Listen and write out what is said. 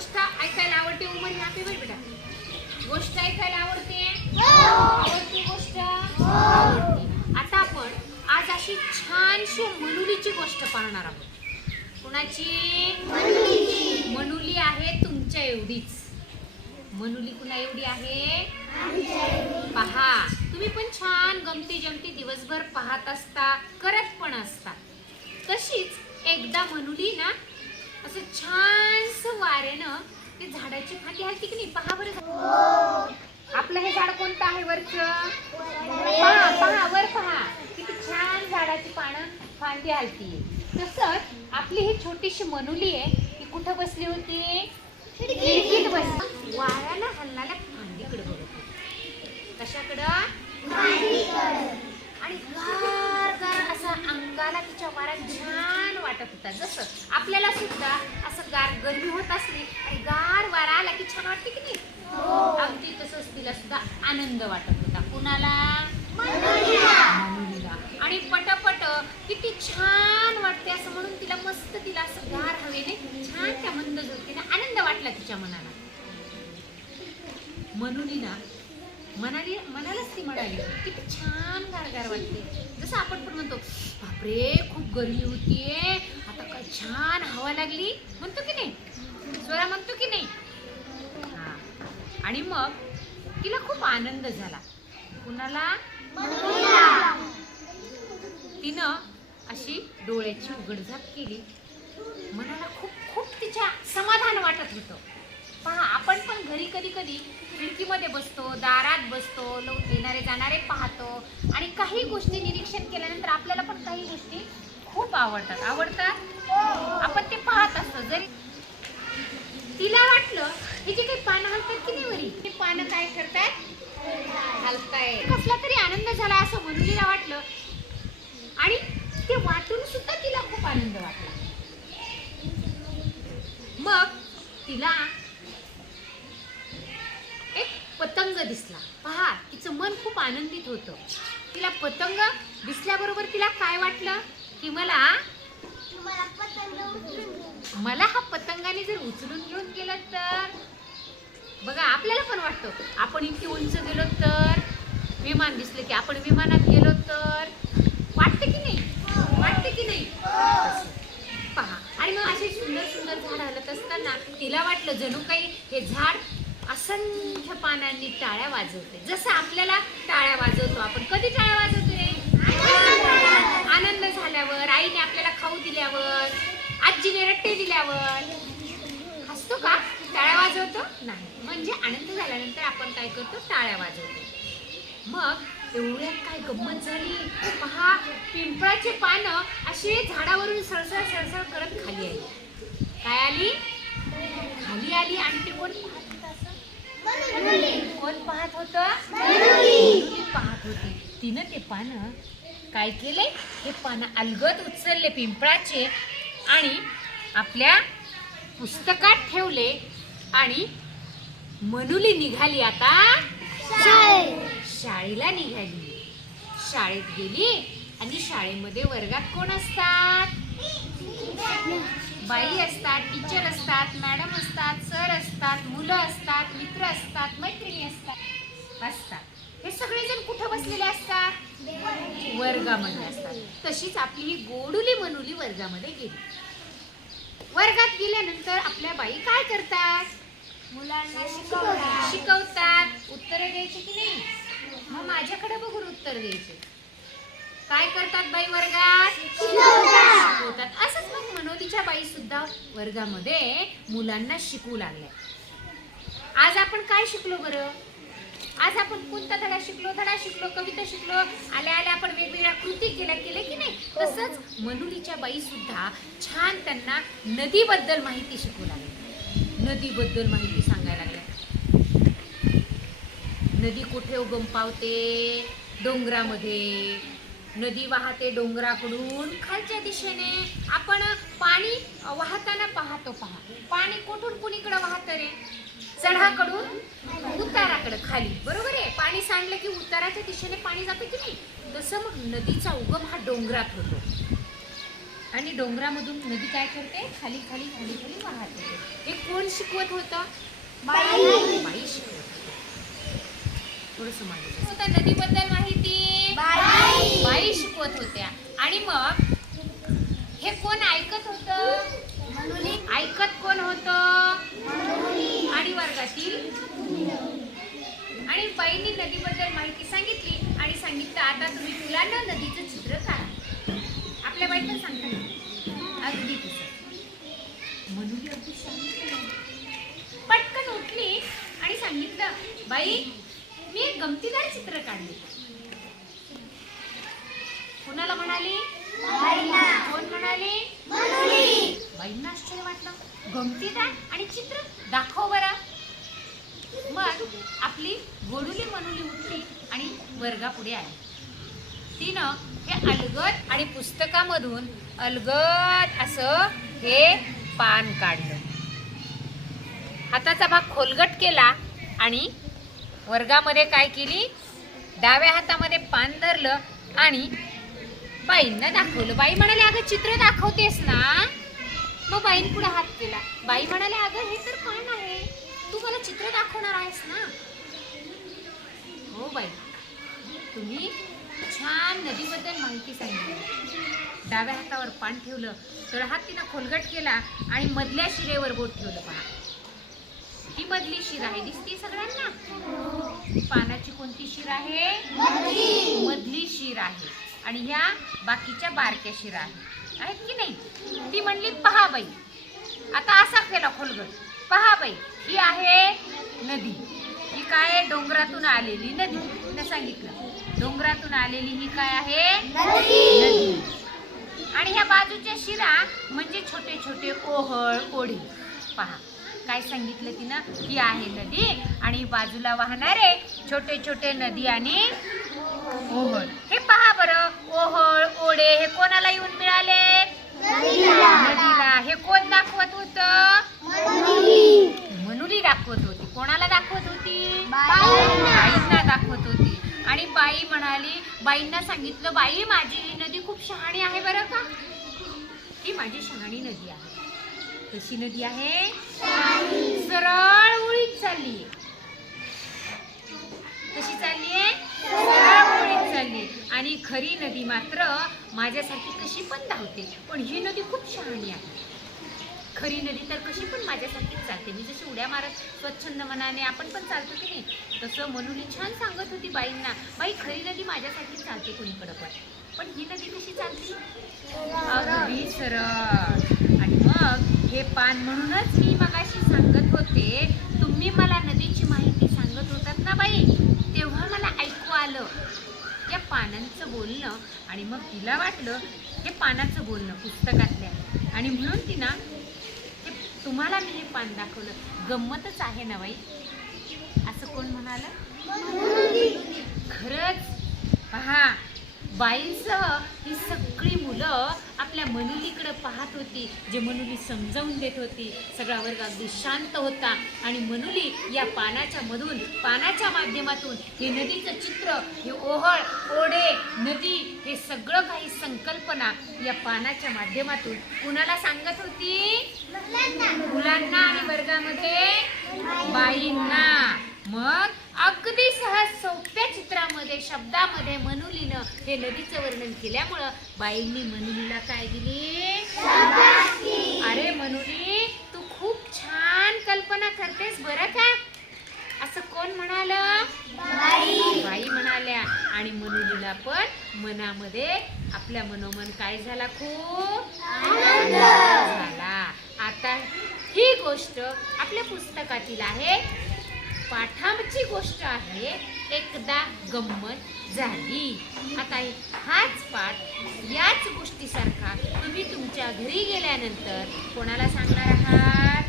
गोष्ट ऐकायला आवडते उमर ह्या पे बेटा गोष्ट ऐकायला आवडते आवडती गोष्ट आवडते। आता आपण आज अशी छानशी मनुलीची गोष्ट पाहणार आहोत। कुणाची? मनुली आहे तुमच्या एवढीच। मनुली कुणा एवढी आहे? पहा तुम्ही पण छान गमती जमती दिवसभर पाहत असता करत पण असता। तशीच एकदा मनुली ना असं छानस वाऱ्यानं ते झाडाची फांदी हलती की नाही। पहा बरं आपलं हे झाड कोणतं आहे वरचं? पहा पहा वर पहा किती छान झाडाची पानं फांदी हलती। तसंच आपली ही छोटीशी मनुली आहे ती कुठं बसली होती? खिडकीत बसली। वाऱ्याला हलणाऱ्या फांदीकडे बघत होती। कशाकडं? फांदीकडे। आणि गार गार असा अंगाला तिच्या वारा छान वाटत होता। जसं आपल्याला सुद्धा असं गार गरमी होत असली आणि गार वारा आला की छान वाटते की नाही। अगदी तसंच तिला सुद्धा आनंद वाटत होता। कुणाला? मनुलीला। आणि पटपट किती छान वाटते असं म्हणून तिला मस्त तिला असं गार हवेने छान त्या मंद झोपेने आनंद वाटला तिच्या मनाला। मनुलीला मनालाच ती म्हणाली किती छान गारगार वाटते। जसं आपण पण म्हणतो बापरे खूप गरमी होतीये आता काय छान हवा लागली म्हणतो की नाही, स्वरा म्हणतो की नाही। हा आणि मग तिला खूप आनंद झाला। कुणाला? तिनं अशी डोळ्याची उघडझाप केली। मनाला खूप खूप तिच्या समाधान वाटत होतं। पहा आपण पण घरी कधी कधी खिडकीमध्ये बसतो, दारात बसतो, लोक येणारे जाणारे पाहतो आणि काही गोष्टी निरीक्षण केल्यानंतर आपल्याला पण काही गोष्टी खूप आवडतात आपण ते पाहत असतो। जरी तिला वाटलं ही जी काही पानं हलतात की नाही वरी ती पानं काय करतायत? हलताय। कसला तरी आनंद झाला असं मनुलीला वाटलं आणि ते वाटून सुद्धा तिला खूप आनंद वाटला। मग तिला एक पतंग दिसला। पहा तिचं मन खूप आनंदित होतं। तिला पतंग दिसल्याबरोबर तिला काय वाटलं की मला हा पतंगाने जर उचलून घेऊन गेलं तर। बघा आपल्याला पण वाटतं आपण इतकी उंच गेलो तर, विमान दिसलं की आपण विमानात गेलो तर वाटते की नाही, वाटते की नाही। पहा आणि मग असे सुंदर सुंदर झाड हलत असताना तिला वाटलं जणू काही हे झाड असंख्य पानांनी टाळ्या वाजवते। जसं आपल्याला टाळ्या वाजवतो आपण। कधी टाळ्या वाजवतो रे? आनंद झाल्यावर, आईने आपल्याला खाऊ दिल्यावर, आजीने रट्टे दिल्यावर हसतो का? टाळ्या वाजवतो नाही। म्हणजे आनंद झाल्यानंतर आपण काय करतो? टाळ्या वाजवतो। मग एवढ्यात काय गंमत झाली। पहा पिंपळाचे पानं असे झाडावरून सळसळ सळसळ करत खाली आली। काय आली? खाली आली आणि ते कोण पाहत होतं असं? कोण पाहत होतं? मनुली पाहत होती। तिनं ते पानं काय केले? हे पानं अलगद उचलले पिंपळाचे आणि आपल्या पुस्तकात ठेवले आणि मनुली निघाली आता शाळेला निघाली। शाळेत गेली आणि शाळेमध्ये वर्गात कोण असतात? बाई असतात, टीचर असतात, मॅडम असतात, सर असतात, मुलं असतात, मित्र असतात, मैत्रिणी असतात। हे सगळेजण कुठं बसलेले असतात? वर्गामध्ये असतात। तशीच आपली ही गोडुली मनुली वर्गामध्ये गेली। वर्गात गेल्यानंतर आपल्या बाई काय करतात? मुलांना शिकवतात। उत्तर द्यायची की नाही? मग माझ्याकडे बघून उत्तर द्यायचे। काय करतात बाई वर्गात? शिकवतात। असंच मग मनुलीच्या बाई सुद्धा वर्गामध्ये मुलांना शिकवू लागल्या। आज आपण काय शिकलो बरं? आज आपण कोणता धडा शिकलो, कविता शिकलो, आल्या आल्या आपण वेगवेगळ्या कृती केले की नाही। तसंच मनुलीच्या बाई सुद्धा छान त्यांना नदीबद्दल माहिती शिकवू लागल्या। नदीबद्दल माहिती सांगायला लागल्या। नदी कुठे उगम पावते? डोंगरामध्ये। नदी वाहते डोंगराकडून खालच्या दिशेने। आपण पाणी वाहताना पाहतो। पहा पाणी कुठून कुणीकडे वाहतं रे? चढाकडून उताराकडे खाली, बरोबर आहे। पाणी सांडलं की उताराच्या दिशेने पाणी जातं की नाही। तसं मग नदीचा उगम हा डोंगरात होतो। आणि डोंगरामधून नदी काय करते, खाली खाली खाली खाली वाहत होते. हे कोण शिकवत होतं? बाई शिकवत होती. थोडंसं माहिती होता नदीबद्दल माहिती बाई शिकवत होत्या. आणि मग हे कोण ऐकत होतं? ऐकत कोण होतं? आणि वर्गातील. आणि बाईंनी नदीबद्दल माहिती सांगितली आणि सांगितलं आता तुम्ही मुलांना नदीचं चित्र काढा. आपल्या बाई पण सांगतात अगदी तसं. मनुली अगदी शांत पटकन उठली आणि सांगितलं बाई मी एक गमतीदार चित्र काढले. कोणाला म्हणाली? कोण म्हणाली? बाईंना आश्चर्य वाटलं. गमतीदार आणि चित्र दाखव बरं. मग आपली गोडुली मनुली उठली आणि वर्गापुढे आली. तिनं हे अलगद आणि पुस्तकामधून अलगद असं हे पान काढलं. हाताचा भाग खोलगट केला आणि वर्गामध्ये काय केली, डाव्या हातामध्ये पान धरलं आणि बाईंना दाखवलं. बाई म्हणाले अगं चित्र दाखवतेस ना. मग बाईन पुढे हात केला. बाई म्हणाले अगं हे तर पान आहे, तू मला चित्र दाखवणार आहेस ना. हो बाई तुम्ही छान नदीबद्दल माहिती सांगितली. डाव्या हातावर पान ठेवलं, तर हात तिनं खोलगट केला आणि मधल्या शिरेवर बोट ठेवलं. पहा ही मधली शिर आहे, दिसते सगळ्यांना. पानाची कोणती शिर आहे? मधली शिर आहे. आणि ह्या बाकीच्या बारक्या शिरा आहेत की नाही. ती म्हणली पहा बाई. आता असा केला खोलगट. पहा बाई ही आहे नदी. ही काय आहे? डोंगरातून आलेली नदी. तिने सांगितलं डोंगरातून आलेली ही काय आहे? नदी. आणि ह्या बाजूच्या शिरा म्हणजे छोटे छोटे ओहळ ओढे. पहा काय सांगितलं तिनं, ही आहे नदी आणि बाजूला वाहणारे छोटे छोटे नदी आणि ओहळ. हे पहा बरं ओहळ ओढे हे कोणाला येऊन मिळाले? नदीला. हे कोण दाखवत होतं? मनुली दाखवत होती. कोणाला दाखवत होती? बाईंना दाखवत होती. आणि बाई म्हणाली, बाईंना सांगितलं बाई माझी ही नदी खूप शहाणी आहे बरं का. ही माझी शहाणी नदी आहे. कशी नदी आहे? सरळ ओळीत चालली. कशी चाललीये? सरळ ओळीत चालली. आणि खरी नदी मात्र माझ्यासारखी कशी पण धावते, पण ही नदी खूप शहाणी आहे. खरी नदी तर कशी पण माझ्यासारखीच चालते. मी जशी उड्या मारत स्वच्छंद मनाने आपण पण चालतो की नाही, तसं मनुली छान सांगत होती बाईंना, बाई खरी नदी माझ्यासारखीच चालते कोणीकडे पण ही नदी कशी चालते? अगदी सरळ. आणि मग हे पान म्हणूनच मी मगाशी सांगत होते, तुम्ही मला नदीची माहिती सांगत होतात ना बाई, तेव्हा मला ऐकू आलं या पानांचं बोलणं. आणि मग तिला वाटलं हे पानाचं बोलणं पुस्तकातल्या. आणि म्हणून तिनं तुम्हाला मी हे पान दाखवलं. गंमतच आहे ना बाई, असं कोण म्हणालं? खरंच पहा बाईंसह ही सगळी मुलं आपल्या मनुलीकडे पाहत होती, जे मनुली समजावून देत होती. सगळा वर्ग अगदी शांत होता आणि मनुली या पानाच्या माध्यमातून हे नदीचं चित्र, हे ओहळ ओढे नदी, हे सगळं काही संकल्पना या पानाच्या माध्यमातून कुणाला सांगत होती? मुलांना आणि वर्गामध्ये बाईंना. मग अगदी सहज सोप्या चित्रामध्ये शब्दामध्ये मनुलीनं हे नदीचं वर्णन केल्यामुळं बाईंनी मनुलीला काय दिली? अरे मनुली तू खूप छान कल्पना करतेस बरं का. असं कोण म्हणालं? बाई म्हणाल्या. आणि मनुलीला पण मनामध्ये आपल्या मनोमन काय झाला? खूप आनंद झाला. आता ही गोष्ट आपल्या पुस्तकातील आहे, पाठांची गोष्ट आहे. एकदा गंमत झाली. आता हाच पाठ याच गोष्टीसारखा तुम्ही तुमच्या घरी गेल्यानंतर कोणाला सांगणार आहात?